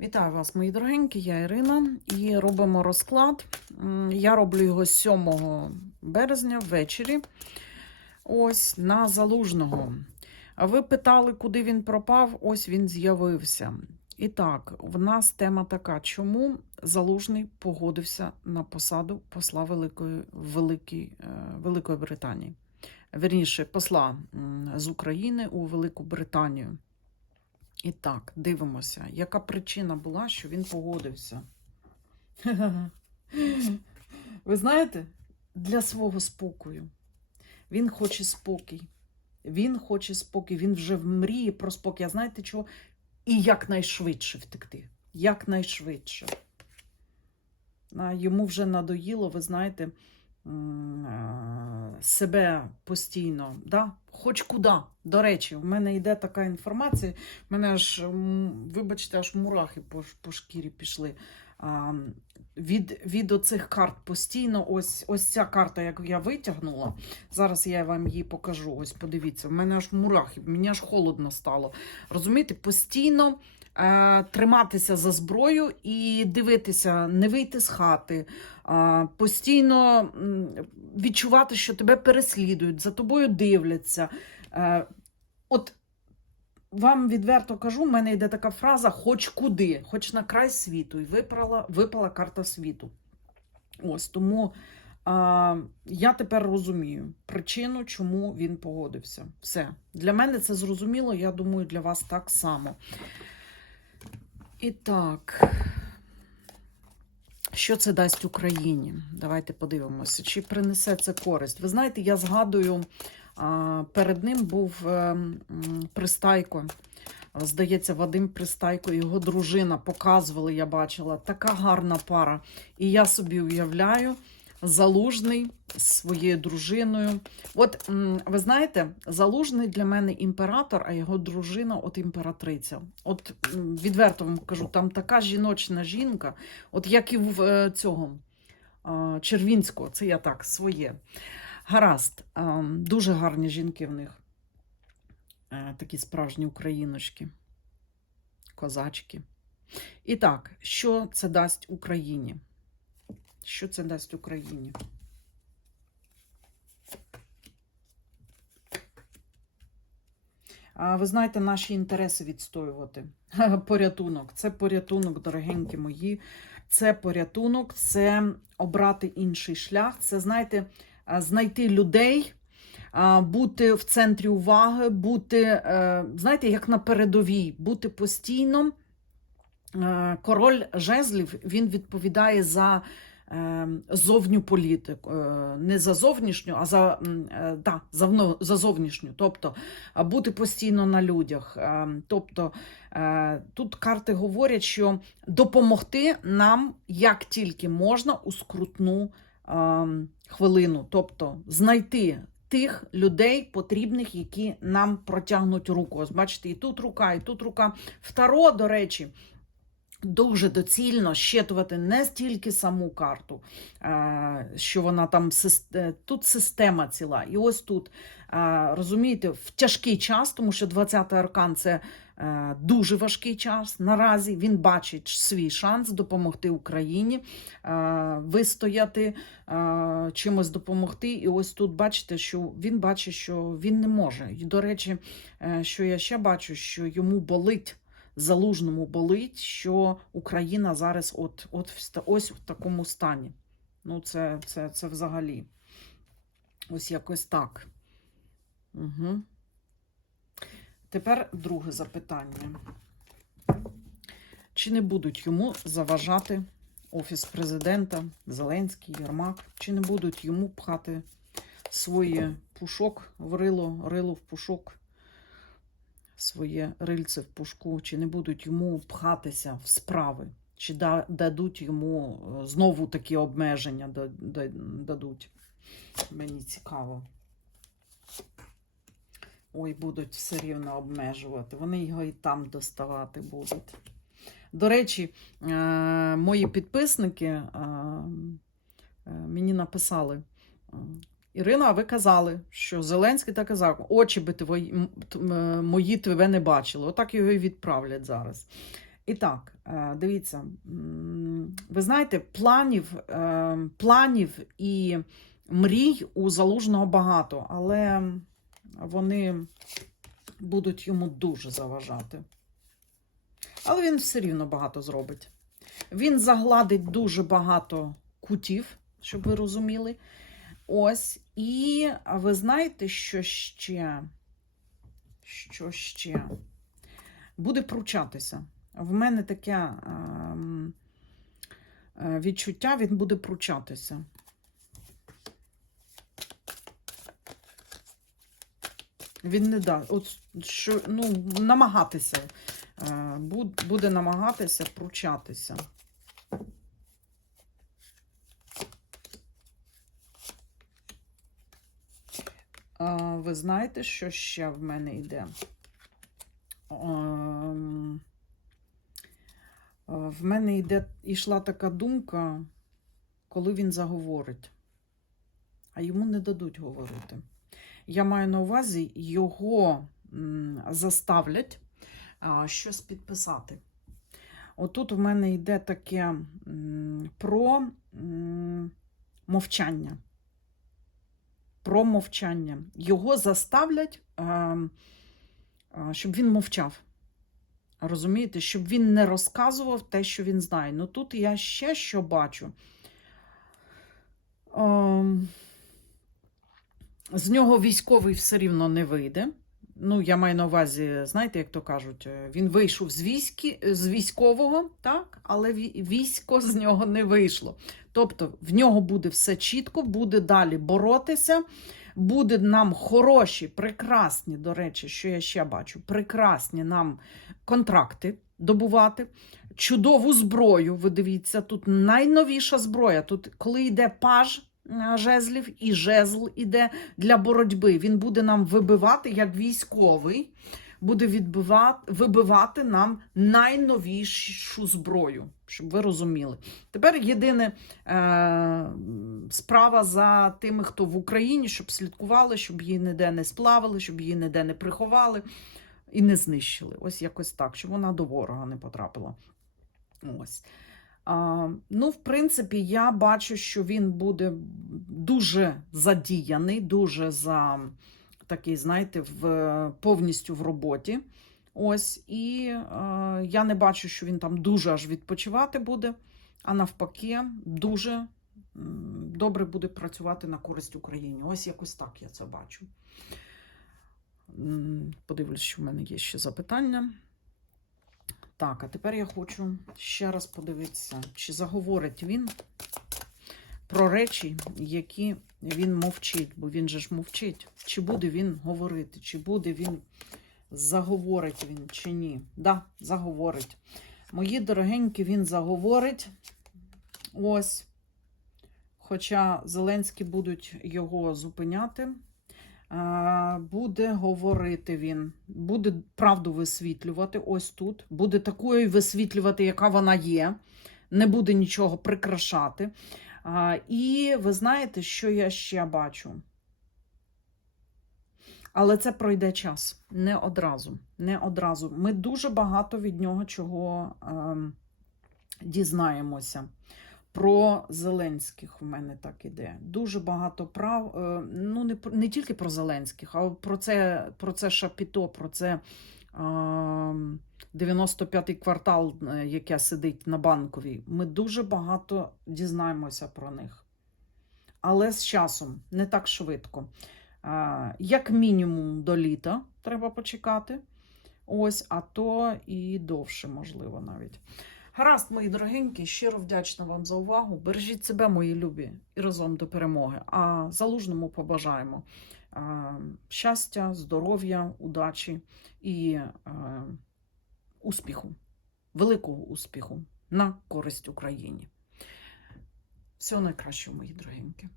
Вітаю вас, мої дорогенькі, я Ірина, і робимо розклад. Я роблю його 7 березня ввечері. Ось на залужного. Ви питали, куди він пропав? Ось він з'явився. І так, в нас тема така: чому залужний погодився на посаду посла Великої, Великої, е, Великої Британії? Вірніше, посла з України у Велику Британію. І так, дивимося, яка причина була, що він погодився. Ви знаєте, для свого спокою. Він хоче спокій. Він хоче спокій. Він вже мріє про спокій. А знаєте чого? І якнайшвидше втекти. Якнайшвидше. Йому вже надоїло, ви знаєте, себе постійно. Да? Хоч куди. До речі, в мене йде така інформація. мене аж, вибачте, аж мурахи по, по шкірі пішли. Від, від оцих карт постійно, ось, ось ця карта, як я витягнула. Зараз я вам її покажу. Ось подивіться, в мене аж мурахи, мені аж холодно стало. Розумієте, постійно е, триматися за зброю і дивитися, не вийти з хати, е, постійно відчувати, що тебе переслідують, за тобою дивляться. Е, от вам відверто кажу, в мене йде така фраза хоч куди, хоч на край світу. І випала, випала карта світу. Ось тому а, я тепер розумію причину, чому він погодився. Все. Для мене це зрозуміло, я думаю, для вас так само. І так. Що це дасть Україні? Давайте подивимося, чи принесе це користь. Ви знаєте, я згадую, перед ним був е, Пристайко. Здається, Вадим Пристайко, його дружина показували, я бачила. Така гарна пара. І я собі уявляю, залужний з своєю дружиною. От ви знаєте, залужний для мене імператор, а його дружина от імператриця. От відверто вам кажу, там така жіночна жінка, от як і в е, цього Червінського, це я так своє. Гаразд, дуже гарні жінки в них. Е, Такі справжні україночки, козачки. І так, що це дасть Україні? Що це дасть Україні? Ви знаєте, наші інтереси відстоювати. Порятунок. Це порятунок, дорогенькі мої. Це порятунок, це обрати інший шлях. Це, знаєте, знайти людей, бути в центрі уваги, бути, е, знаєте, як на передовій, бути постійно. Е, Король жезлів він відповідає за е, зовню політику. Е, Не за зовнішню, а за, е, да, за, зовнішню. Тобто бути постійно на людях. Е, Тобто е, тут карти говорять, що допомогти нам як тільки можна у скрутну е, хвилину. Тобто знайти. Тих людей потрібних, які нам протягнуть руку. Ось бачите, і тут рука, і тут рука. Второ, до речі, дуже доцільно щитувати не стільки саму карту, е, що вона там е, тут система ціла. І ось тут е, розумієте, в тяжкий час, тому що 20-й аркан це дуже важкий час. Наразі він бачить свій шанс допомогти Україні вистояти, чимось допомогти. І ось тут бачите, що він бачить, що він не може. І, до речі, що я ще бачу, що йому болить. Залужному болить, що Україна зараз от, от ось в такому стані. Ну, це, це, це взагалі. Ось якось так. Угу. Тепер друге запитання. Чи не будуть йому заважати Офіс президента, Зеленський, Єрмак? Чи не будуть йому пхати своє пушок в рило, рило в пушок? Своє рильце в пушку, чи не будуть йому пхатися в справи, чи дадуть йому е, знову такі обмеження да- да- дадуть. Мені цікаво. Ой, будуть все рівно обмежувати. Вони його і там доставати будуть. До речі, е, мої підписники е, мені написали. Ірина, а ви казали, що Зеленський так казав, очі би твої, мої тебе не бачили. Отак його і відправлять зараз. І так, е, дивіться, ви знаєте, планів, е, планів і мрій у залужного багато, але вони будуть йому дуже заважати. Але він все рівно багато зробить. Він загладить дуже багато кутів, щоб ви розуміли. Ось. І ви знаєте, що ще? Що ще? Буде пручатися. В мене таке ем, е, відчуття, він буде пручатися. Він не дасть. От що, ну, намагатися. Е, буде намагатися пручатися. Ви знаєте, що ще в мене йде? Ем, В мене йде, йшла така думка, коли він заговорить, а йому не дадуть говорити. Я маю на увазі, його заставлять щось підписати. Отут в мене йде таке про мовчання. Про мовчання. Його заставлять, а, а, щоб він мовчав. Розумієте, щоб він не розказував те, що він знає. Ну тут я ще що бачу. Ем, З нього військовий все рівно не вийде. Ну, я маю на увазі, знаєте, як то кажуть, е, він вийшов з, військи, з військового, так, але військо з нього не вийшло. Тобто в нього буде все чітко, буде далі боротися, буде нам хороші, прекрасні, до речі, що я ще бачу, прекрасні нам контракти добувати, чудову зброю. Ви дивіться, тут найновіша зброя. Тут, коли йде паж е, жезлів і жезл іде для боротьби, він буде нам вибивати як військовий, буде відбивати, вибивати найновішу зброю, щоб ви розуміли. Тепер єдине е, справа за тими, хто в Україні, щоб слідкували, щоб її ніде не сплавили, щоб її ніде не приховали і не знищили. Ось якось так, щоб вона до ворога не потрапила. Ось. Ну, в принципі, я бачу, що він буде дуже задіяний, дуже за такий, знаєте, в, повністю в роботі. Ось, і е, я не бачу, що він там дуже аж відпочивати буде, а навпаки, дуже добре буде працювати на користь Україні. Ось якось так я це бачу. Подивлюсь, що в мене є ще запитання. Так, а тепер я хочу ще раз подивитися, чи заговорить він про речі, які він мовчить, бо він же ж мовчить. Чи буде він говорити, чи буде він заговорить він, чи ні. Да, заговорить. Мої дорогенькі, він заговорить. Ось. Хоча Зеленський будуть його зупиняти. А, Буде говорити він, буде правду висвітлювати ось тут, буде такою висвітлювати, яка вона є, не буде нічого прикрашати. І ви знаєте, що я ще бачу? Але це пройде час не одразу. Не одразу. Ми дуже багато від нього чого ем, дізнаємося. Про Зеленських у мене так іде. Дуже багато прав. е, Ну, не, не тільки про Зеленських, а про це, про це шапіто, про це ем, 95-й квартал, е, яке сидить на банковій. Ми дуже багато дізнаємося про них. Але з часом, не так швидко. А, Як мінімум до літа треба почекати. Ось, а то і довше, можливо, навіть. Гаразд, мої дорогенькі, щиро вдячна вам за увагу. Бережіть себе, мої любі, і разом до перемоги. А залужному побажаємо щастя, здоров'я, удачі і успіху, великого успіху на користь Україні. Всього найкращого, мої дорогенькі.